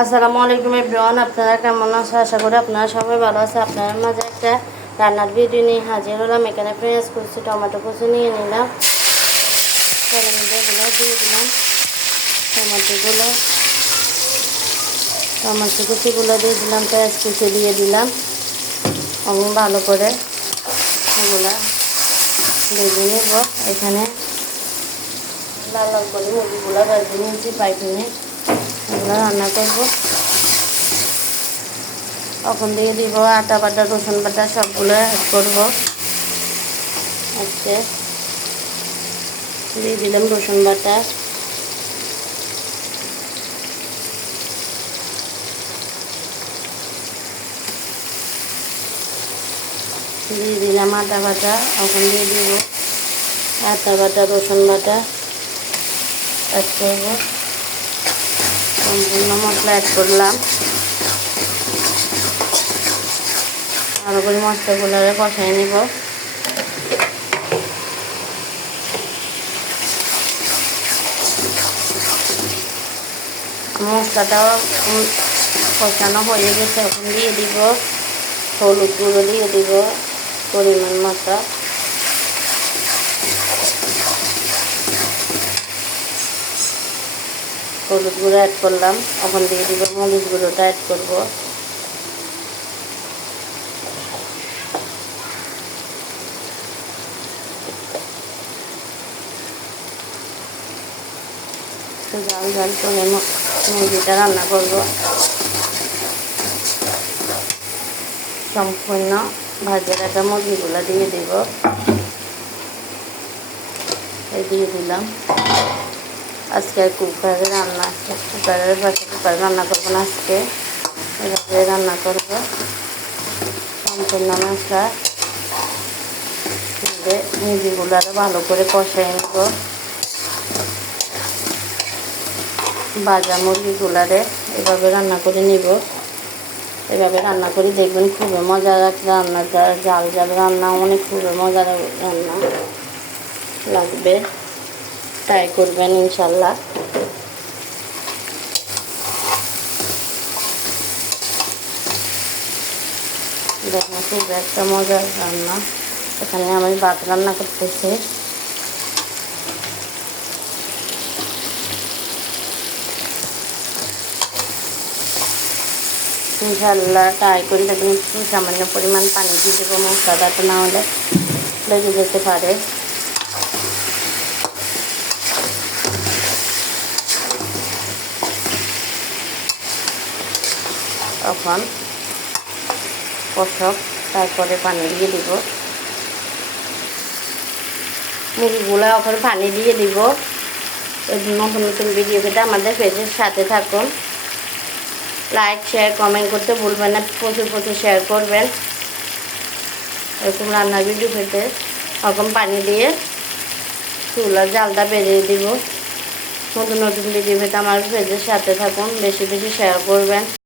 আসসালামু আলাইকুম এভরিওয়ান, আপনারা কেমন আছেন? আশা করি আপনারা সবাই ভালো আছে। আপনাদের মাঝে একটা রান্নার ভিডিও নিয়ে হাজির হলাম। এখানে পেঁয়াজ কুচি, টমেটো কুচি নিয়ে নিলাম, তেলের মধ্যে এগুলো দিয়ে দিলাম। টমেটো কুচিগুলো দিয়ে দিলাম, পেঁয়াজ কুচি দিয়ে দিলাম এবং ভালো করে এগুলা ভেজে নেব। এখানে লাল লাল করে মুরগিগুলো ভেজে নিয়েছি পাইপিনে, এগুলো রান্না করব। এখন দিয়ে দিব আদা বাটা, রসুন বাটা, সবগুলো অ্যাড করব। আজকে দিয়ে দিলাম রসুন বাটা, দিয়ে দিলাম আদা বাটা। এখন দিয়ে দিব আদা বাটা, রসুন বাটা অ্যাড করব। সম্পূর্ণ মশলা অ্যাড করলাম। ভালো করে মশলাগুলো কষাই নেব। মশলাটাও কষানো হয়ে গেছে। এখন দিয়ে দিব হলুদ গুঁড়ো, দিয়ে দিব পরিমাণ মতো। হলুদ গুঁড়ো অ্যাড করলাম। এখন দিয়ে দিব মরিচ গুঁড়োটা অ্যাড করব। ঝাল ঝাল করে মুরগিটা রান্না করব। সম্পূর্ণ ভাজে রাখা মুরগিগুলো দিয়ে দিব। দিয়ে দিলাম। আজকে কুকারে রান্না, কুকারের পাশে কুকারে রান্না করবো না, আজকে এভাবে রান্না করব। সম্পূর্ণ মশলা দিয়ে মুরগিগুলো আরও ভালো করে কষাই নেব। ভাজা মুরগিগুলারে এভাবে রান্না করে নিব। এভাবে রান্না করে দেখবেন, খুবই মজার রান্না, জাল জাল রান্না, অনেক খুবই মজার রান্না লাগবে। ট্রাই করবেন ইনশাল্লাহ। দেখুন খুব একটা মজার রান্না। এখানে আমি ভাত রান্না করতেছি। ইনশাল্লাহ ট্রাই করে দেখুন। একটু সামান্য পরিমাণ পানি দিয়ে দেবো, মশলাটা না হলে লেগে যেতে পারে। তখন কষক, তারপরে পানি দিয়ে দিব মুরগিগুলো। এখন পানি দিয়ে দিব। নতুন নতুন ভিডিও পেতে আমাদের পেজের সাথে থাকুন। লাইক, শেয়ার, কমেন্ট করতে ভুলবেন না। প্রচুর প্রচুর শেয়ার করবেন এরকম রান্নার ভিডিও পেতে। এখন পানি দিয়ে চুলার জালটা বেরিয়ে দিব। নতুন নতুন ভিডিও পেতে আমার পেজের সাথে থাকুন। বেশি বেশি শেয়ার করবেন।